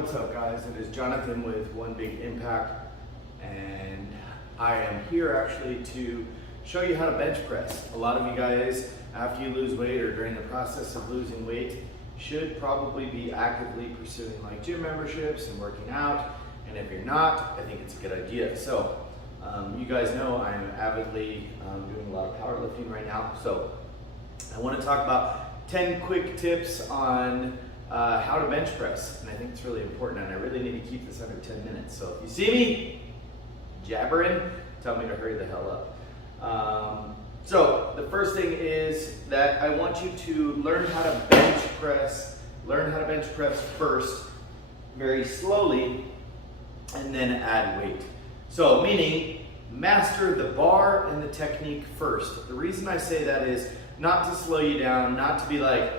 What's up, guys? It is Jonathan with One Big Impact, and I am here actually to show you how to bench press. A lot of you guys, after you lose weight or during the process of losing weight, should probably be actively pursuing like gym memberships and working out, and if you're not, I think it's a good idea. So you guys know I'm avidly doing a lot of powerlifting right now, so I want to talk about 10 quick tips on how to bench press, and I think it's really important, and I really need to keep this under 10 minutes. So if you see me jabbering, tell me to hurry the hell up. So the first thing is that I want you to learn how to bench press first, very slowly, and then add weight. So meaning, master the bar and the technique first. The reason I say that is not to slow you down, not to be like,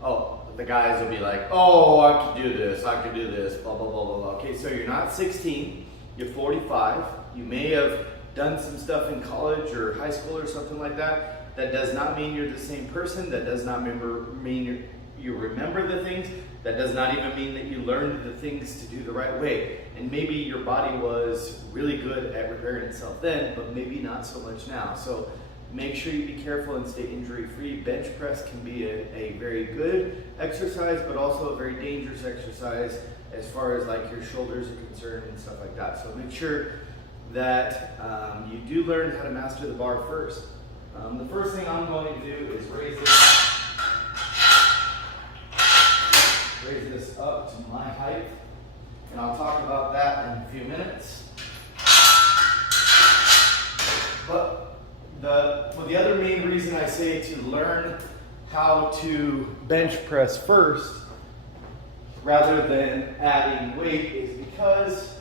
oh, the guys will be like, oh, I can do this, blah, blah, blah, blah, blah. Okay, so you're not 16, you're 45. You may have done some stuff in college or high school or something like that. That does not mean you're the same person. That does not mean you remember the things. That does not even mean that you learned the things to do the right way. And maybe your body was really good at repairing itself then, but maybe not so much now. So make sure you be careful and stay injury-free. Bench press can be a very good exercise, but also a very dangerous exercise as far as like your shoulders are concerned and stuff like that. So make sure that you do learn how to master the bar first. The first thing I'm going to do is raise this up to my height, and I'll talk about that in a few minutes. But the other main reason I say to learn how to bench press first rather than adding weight is because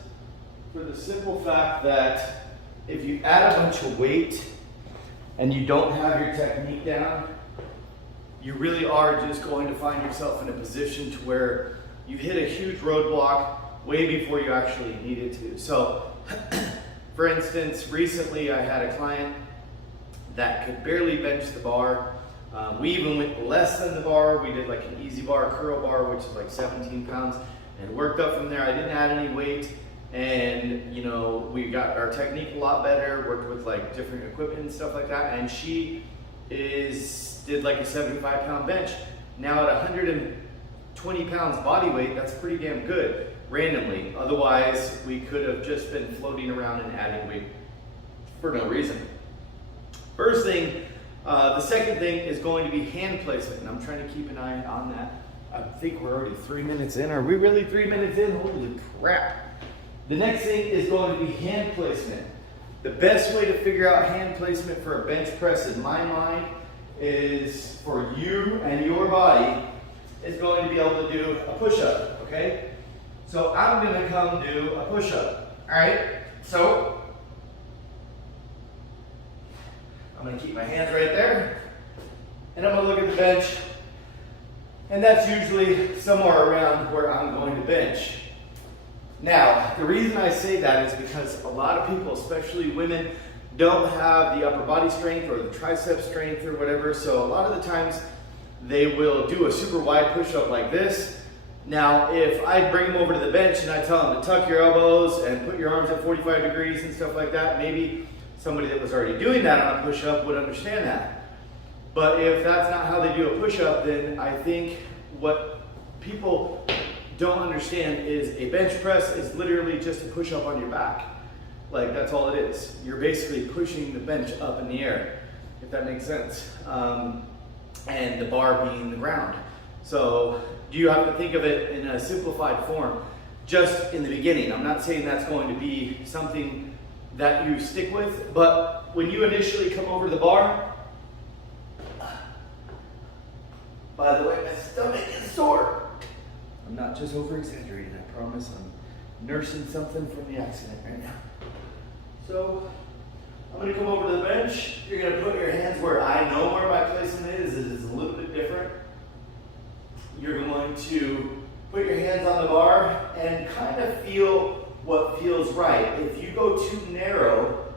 for the simple fact that if you add a bunch of weight and you don't have your technique down, you really are just going to find yourself in a position to where you hit a huge roadblock way before you actually needed to. So, for instance, recently I had a client that could barely bench the bar. We even went less than the bar. We did like an easy bar, curl bar, which is like 17 pounds, and worked up from there. I didn't add any weight, and you know, we got our technique a lot better, worked with like different equipment and stuff like that, and she did like a 75-pound bench. Now at 120 pounds body weight, that's pretty damn good, randomly. Otherwise, we could have just been floating around and adding weight for no reason. First thing, the second thing is going to be hand placement, and I'm trying to keep an eye on that. I think we're already 3 minutes in. Are we really 3 minutes in? Holy crap. The next thing is going to be hand placement. The best way to figure out hand placement for a bench press in my mind is for you and your body is going to be able to do a push-up, okay? So I'm going to come do a push-up, all right? So I'm going to keep my hands right there, and I'm going to look at the bench, and that's usually somewhere around where I'm going to bench. Now, the reason I say that is because a lot of people, especially women, don't have the upper body strength or the tricep strength or whatever, so a lot of the times they will do a super wide push-up like this. Now, if I bring them over to the bench and I tell them to tuck your elbows and put your arms at 45 degrees and stuff like that, maybe somebody that was already doing that on a push-up would understand that. But if that's not how they do a push-up, then I think what people don't understand is a bench press is literally just a push-up on your back. Like, that's all it is. You're basically pushing the bench up in the air, if that makes sense. And the bar being the ground. So you have to think of it in a simplified form just in the beginning. I'm not saying that's going to be something that you stick with, but when you initially come over the bar, by the way, my stomach is sore. I'm not just over-exaggerating, I promise. I'm nursing something from the accident right now. So I'm going to come over to the bench. You're going to put your hands where I know where my placement is. It is a little bit different. You're going to put your hands on the bar and kind of feel what feels right. If you go too narrow,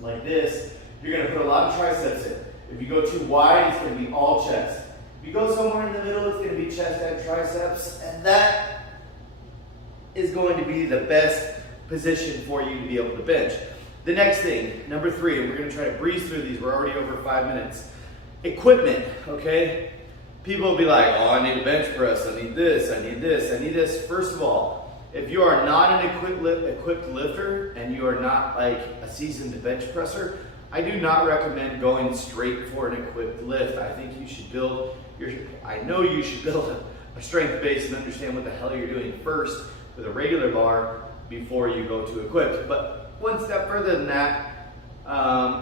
like this, you're going to put a lot of triceps in. If you go too wide, it's going to be all chest. If you go somewhere in the middle, it's going to be chest and triceps, and that is going to be the best position for you to be able to bench. The next thing, number 3, and we're gonna try to breeze through these, we're already over 5 minutes. Equipment, okay? People will be like, oh, I need a bench press, I need this, I need this, I need this. First of all, if you are not an equipped lifter and you are not like a seasoned bench presser, I do not recommend going straight for an equipped lift. I think you should build I know you should build a strength base and understand what the hell you're doing first with a regular bar before you go to equipped. But one step further than that,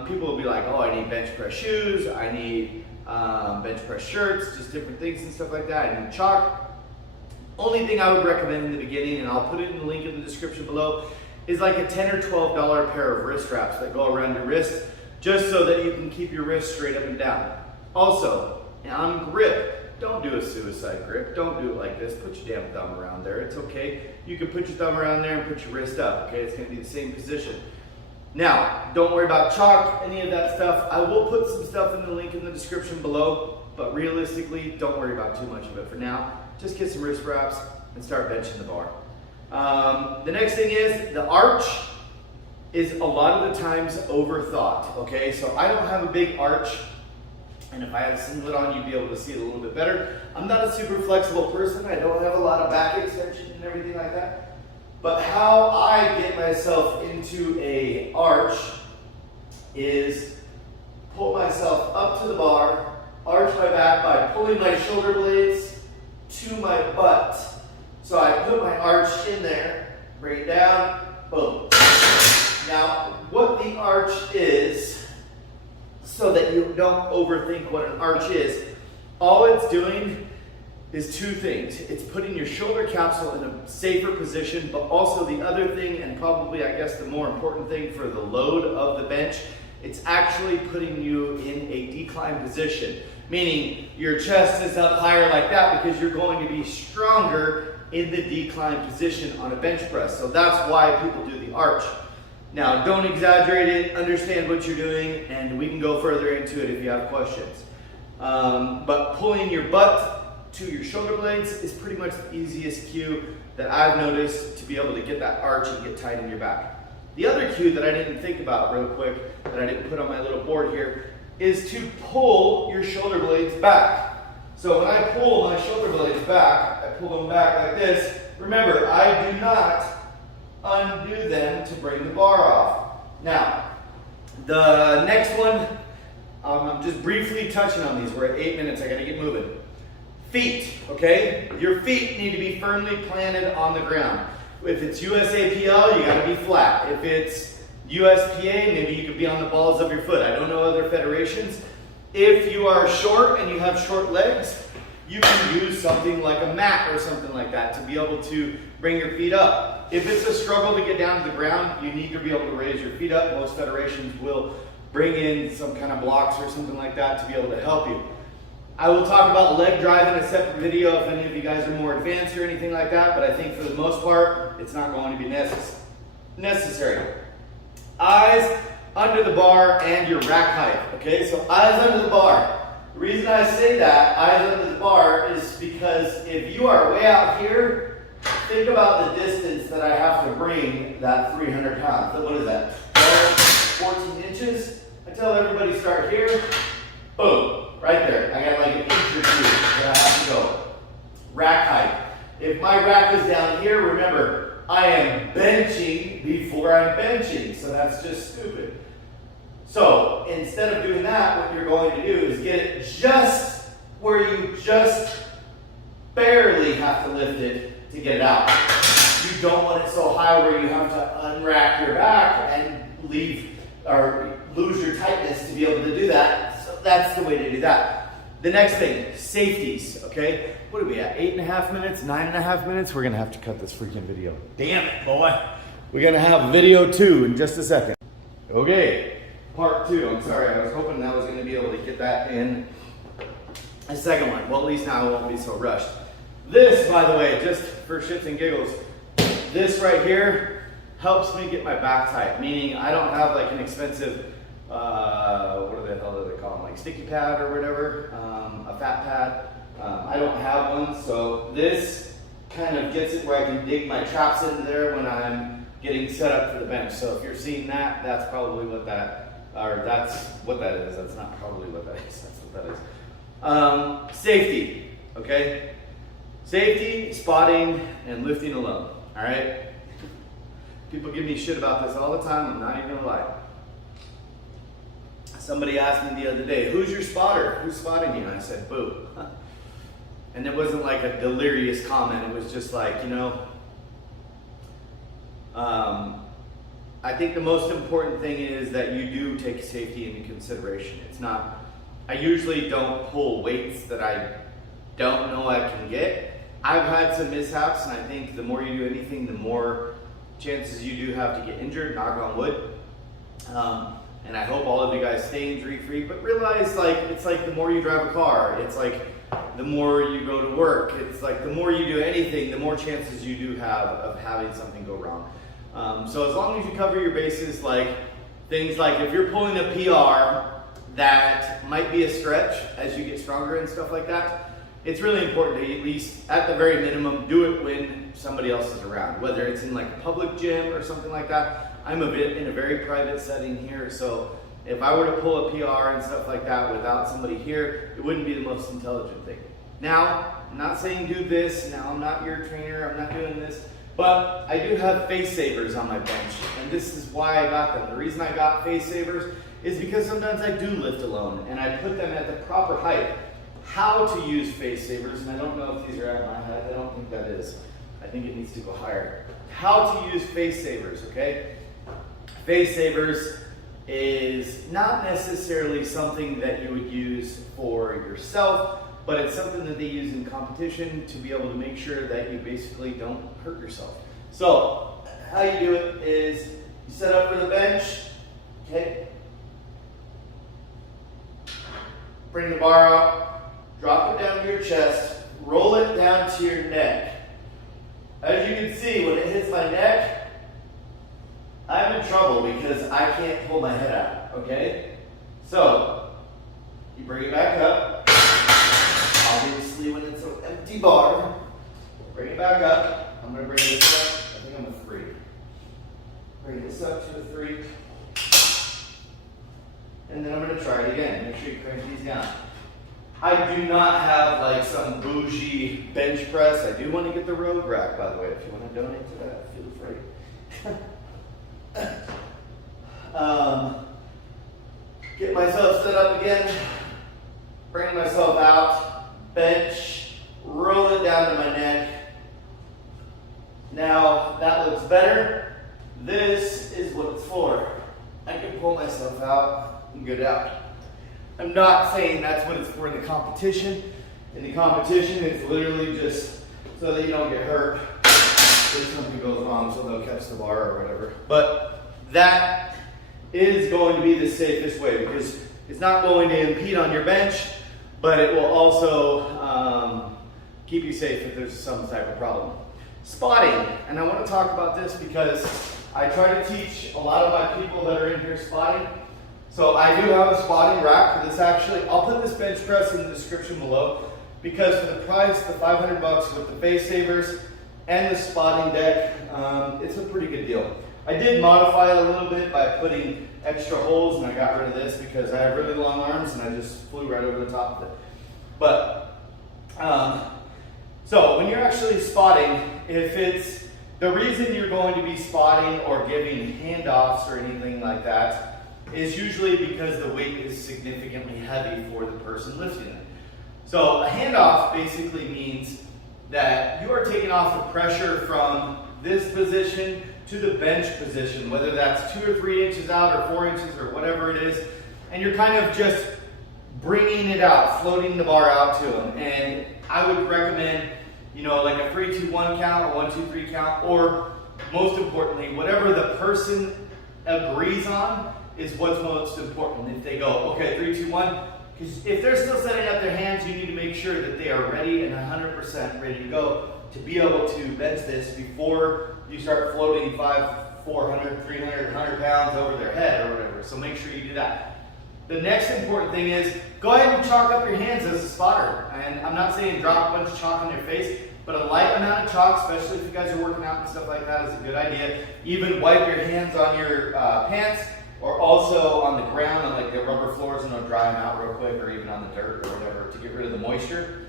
people will be like, oh, I need bench press shoes, I need bench press shirts, just different things and stuff like that. I need chalk. Only thing I would recommend in the beginning, and I'll put it in the link in the description below, is like a $10 or $12 pair of wrist wraps that go around your wrist, just so that you can keep your wrist straight up and down. Also, on grip, don't do a suicide grip. Don't do it like this. Put your damn thumb around there. It's okay. You can put your thumb around there and put your wrist up. Okay, it's going to be the same position. Now, don't worry about chalk, any of that stuff. I will put some stuff in the link in the description below, but realistically, don't worry about too much of it for now. Just get some wrist wraps and start benching the bar. The next thing is the arch is a lot of the times overthought. Okay, so I don't have a big arch. And if I had a singlet on, you'd be able to see it a little bit better. I'm not a super flexible person. I don't have a lot of back extension and everything like that. But how I get myself into a arch is pull myself up to the bar, arch my back by pulling my shoulder blades to my butt. So I put my arch in there, bring it down, boom. Now, what the arch is, so that you don't overthink what an arch is, all it's doing is 2 things. It's putting your shoulder capsule in a safer position, but also the other thing, and probably I guess the more important thing for the load of the bench, it's actually putting you in a decline position. Meaning your chest is up higher like that because you're going to be stronger in the decline position on a bench press. So that's why people do the arch. Now, don't exaggerate it, understand what you're doing, and we can go further into it if you have questions. But pulling your butt to your shoulder blades is pretty much the easiest cue that I've noticed to be able to get that arch and get tight in your back. The other cue that I didn't think about real quick, that I didn't put on my little board here, is to pull your shoulder blades back. So when I pull my shoulder blades back, I pull them back like this. Remember, I do not undo them to bring the bar off. Now, the next one, I'm just briefly touching on these. We're at 8 minutes, I gotta get moving. Feet, okay? Your feet need to be firmly planted on the ground. If it's USAPL, you gotta be flat. If it's USPA, maybe you could be on the balls of your foot. I don't know other federations. If you are short and you have short legs, you can use something like a mat or something like that to be able to bring your feet up. If it's a struggle to get down to the ground, you need to be able to raise your feet up. Most federations will bring in some kind of blocks or something like that to be able to help you. I will talk about leg drive in a separate video if any of you guys are more advanced or anything like that, but I think for the most part, it's not going to be necessary. Eyes under the bar and your rack height, okay? So eyes under the bar. The reason I say that, eyes under the bar, is because if you are way out here, think about the distance that I have to bring that 300 pounds. What is that, 12, 14 inches? I tell everybody start here, boom, right there. I got like an inch or 2 that I have to go. Rack height. If my rack is down here, remember, I am benching before I'm benching, so that's just stupid. So instead of doing that, what you're going to do is get it just where you just barely have to lift it to get it out. You don't want it so high where you have to unrack your back and leave or lose your tightness to be able to do that. So that's the way to do that. The next thing, safeties, okay? What are we at, 8.5 minutes, 9.5 minutes? We're gonna have to cut this freaking video. Damn it, boy. We're gonna have video 2 in just a second. Okay, part 2, I'm sorry. I was hoping I was gonna be able to get that in a second one. Well, at least now I won't be so rushed. This, by the way, just for shits and giggles, this right here helps me get my back tight, meaning I don't have like an expensive, what the hell do they call them, like sticky pad or whatever, a fat pad. I don't have one, so this kind of gets it where I can dig my traps into there when I'm getting set up for the bench. So if you're seeing that, that's probably what that, or that's what that is. That's not probably what that is, that's what that is. Safety, okay? Safety, spotting, and lifting alone, all right? People give me shit about this all the time, I'm not even gonna lie. Somebody asked me the other day, who's your spotter? Who's spotting you? And I said, boo. And it wasn't like a delirious comment, it was just like, you know, I think the most important thing is that you do take safety into consideration. It's not, I usually don't pull weights that I don't know I can get. I've had some mishaps, and I think the more you do anything, the more chances you do have to get injured, knock on wood. And I hope all of you guys stay injury free, but realize like, it's like the more you drive a car, it's like the more you go to work, it's like the more you do anything, the more chances you do have of having something go wrong. So as long as you cover your bases, like things like if you're pulling a PR that might be a stretch as you get stronger and stuff like that, it's really important to at least, at the very minimum, do it when somebody else is around, whether it's in like a public gym or something like that. I'm in a very private setting here, so if I were to pull a PR and stuff like that without somebody here, it wouldn't be the most intelligent thing. Now, I'm not saying do this, now I'm not your trainer, I'm not doing this, but I do have face savers on my bench, and this is why I got them. The reason I got face savers is because sometimes I do lift alone, and I put them at the proper height. How to use face savers, and I don't know if these are at my height, I don't think that is. I think it needs to go higher. How to use face savers, okay? Face savers is not necessarily something that you would use for yourself, but it's something that they use in competition to be able to make sure that you basically don't hurt yourself. So, how you do it is you set up for the bench, okay? Bring the bar out, drop it down to your chest, roll it down to your neck. As you can see, when it hits my neck, I'm in trouble because I can't pull my head out, okay? So, you bring it back up. Obviously, when it's an empty bar, bring it back up. I'm going to bring this up. I think I'm a 3. Bring this up to a 3. And then I'm going to try it again. Make sure you crank these down. I do not have like some bougie bench press. I do want to get the road rack, by the way. If you want to donate to that, feel free. Get myself set up again, bring myself out, bench, roll it down to my neck. Now that looks better. This is what it's for. I can pull myself out and get out. I'm not saying that's what it's for in the competition. In the competition, it's literally just so that you don't get hurt if something goes wrong, so they'll catch the bar or whatever. But that is going to be the safest way because it's not going to impede on your bench, but it will also keep you safe if there's some type of problem. Spotting, and I want to talk about this because I try to teach a lot of my people that are in here spotting. So I do have a spotting rack for this actually. I'll put this bench press in the description below because for the price, the $500 with the face savers and the spotting deck, it's a pretty good deal. I did modify it a little bit by putting extra holes, and I got rid of this because I have really long arms and I just flew right over the top of it. But, so when you're actually spotting, if it's, the reason you're going to be spotting or giving handoffs or anything like that is usually because the weight is significantly heavy for the person lifting it. So a handoff basically means that you are taking off the pressure from this position to the bench position, whether that's 2 or 3 inches out or 4 inches or whatever it is, and you're kind of just bringing it out, floating the bar out to them. And I would recommend, you know, like a 3-2-1 count, a 1-2-3 count, or most importantly, whatever the person agrees on is what's most important. If they go, okay, 3-2-1, because if they're still setting up their hands, you need to make sure that they are ready and 100% ready to go to be able to bench this before you start floating 400, 300, 100 pounds over their head or whatever. So make sure you do that. The next important thing is go ahead and chalk up your hands as a spotter. And I'm not saying drop a bunch of chalk on your face. But a light amount of chalk, especially if you guys are working out and stuff like that, is a good idea. Even wipe your hands on your pants, or also on the ground, on like the rubber floors, and it'll dry them out real quick, or even on the dirt or whatever to get rid of the moisture.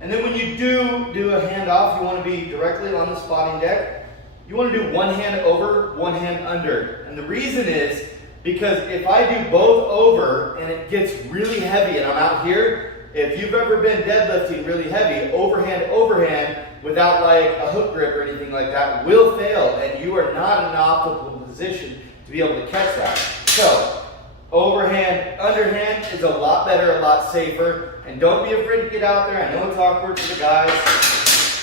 And then when you do a handoff, you want to be directly on the spotting deck. You want to do one hand over, one hand under. And the reason is because if I do both over and it gets really heavy and I'm out here, if you've ever been deadlifting really heavy, overhand, without like a hook grip or anything like that, will fail, and you are not in an optimal position to be able to catch that. So, overhand, underhand is a lot better, a lot safer, and don't be afraid to get out there. I know it's awkward for the guys.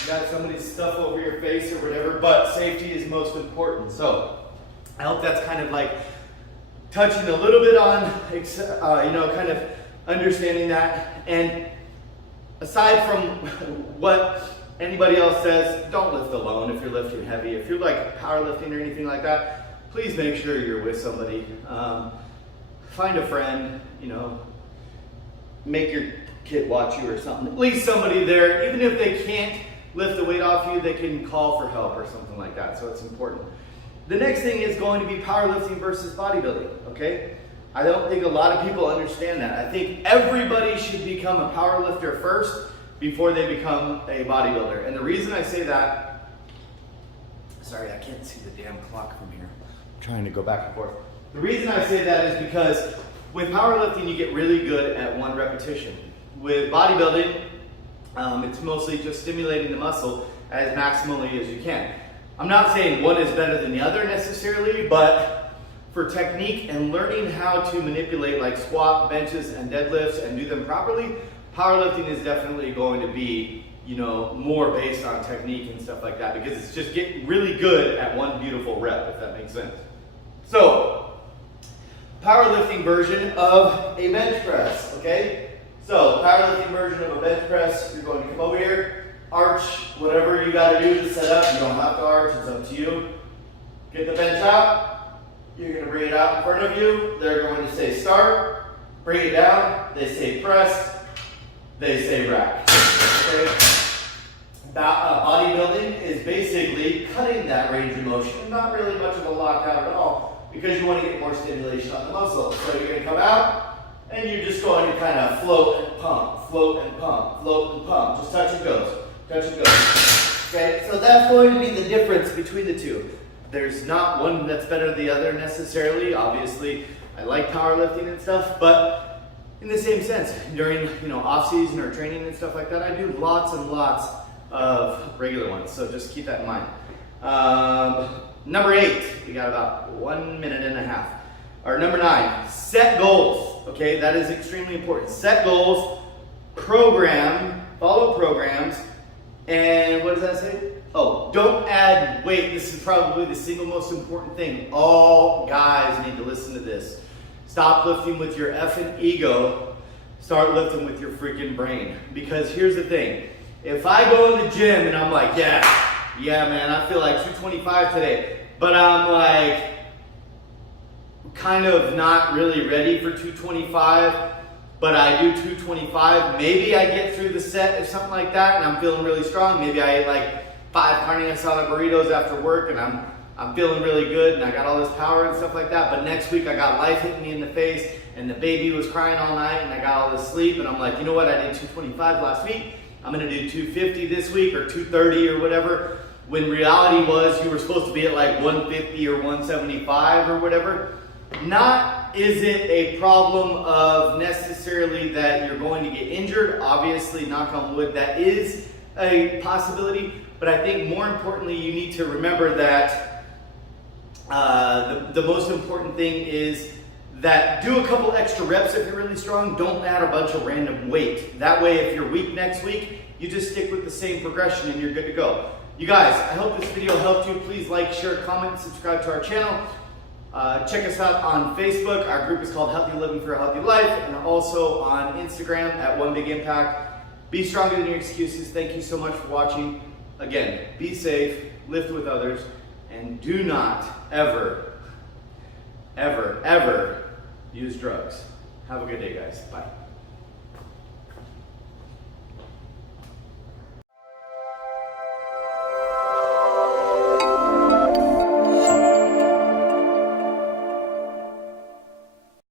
You got somebody's stuff over your face or whatever, but safety is most important. So, I hope that's kind of like touching a little bit on, kind of understanding that. And aside from what anybody else says, don't lift alone if you're lifting heavy. If you're like powerlifting or anything like that, please make sure you're with somebody. Find a friend, make your kid watch you or something. At least somebody there, even if they can't lift the weight off you, they can call for help or something like that. So it's important. The next thing is going to be powerlifting versus bodybuilding, okay? I don't think a lot of people understand that. I think everybody should become a powerlifter first before they become a bodybuilder. And the reason I say that, sorry, I can't see the damn clock from here. I'm trying to go back and forth. The reason I say that is because with powerlifting, you get really good at one repetition. With bodybuilding, it's mostly just stimulating the muscle as maximally as you can. I'm not saying one is better than the other necessarily, but for technique and learning how to manipulate like squat, benches, and deadlifts and do them properly, powerlifting is definitely going to be, more based on technique and stuff like that, because it's just getting really good at one beautiful rep, if that makes sense. So, powerlifting version of a bench press, okay? So, powerlifting version of a bench press, you're going to come over here, arch whatever you got to do to set up. You don't have to arch, it's up to you. Get the bench out. You're going to bring it out in front of you. They're going to say start. Bring it down. They say press. They say rack. Okay? Bodybuilding is basically cutting that range of motion. Not really much of a lockout at all, because you want to get more stimulation on the muscle. So you're going to come out, and you're just going to kind of float and pump, float and pump, float and pump. Just touch and goes. Touch and go. Okay, so that's going to be the difference between the two. There's not one that's better than the other necessarily. Obviously, I like powerlifting and stuff, but in the same sense, during off season or training and stuff like that, I do lots and lots of regular ones. So just keep that in mind. Number 8, we got about 1.5 minutes. Or number 9, set goals. Okay, that is extremely important. Set goals, follow programs. And what does that say? Oh, don't add weight. This is probably the single most important thing. All guys need to listen to this. Stop lifting with your effing ego. Start lifting with your freaking brain. Because here's the thing. If I go in the gym and I'm like, yeah man, I feel like 225 today, but I'm like kind of not really ready for 225, but I do 225, maybe I get through the set or something like that, and I'm feeling really strong. Maybe I ate like 5 carne asada burritos after work, and I'm feeling really good, and I got all this power and stuff like that. But next week I got life hitting me in the face, and the baby was crying all night, and I got all this sleep, and I'm like, you know what? I did 225 last week. I'm gonna do 250 this week, or 230 or whatever. When reality was you were supposed to be at like 150 or 175 or whatever. Not is it a problem of necessarily that you're going to get injured. Obviously, knock on wood, that is a possibility. But I think more importantly, you need to remember that the most important thing is that do a couple extra reps if you're really strong. Don't add a bunch of random weight. That way, if you're weak next week, you just stick with the same progression and you're good to go. You guys, I hope this video helped you. Please like, share, comment, and subscribe to our channel. Check us out on Facebook. Our group is called Healthy Living for a Healthy Life, and also on Instagram at One Big Impact. Be stronger than your excuses. Thank you so much for watching. Again, be safe, lift with others, and do not ever, ever, ever use drugs. Have a good day, guys. Bye.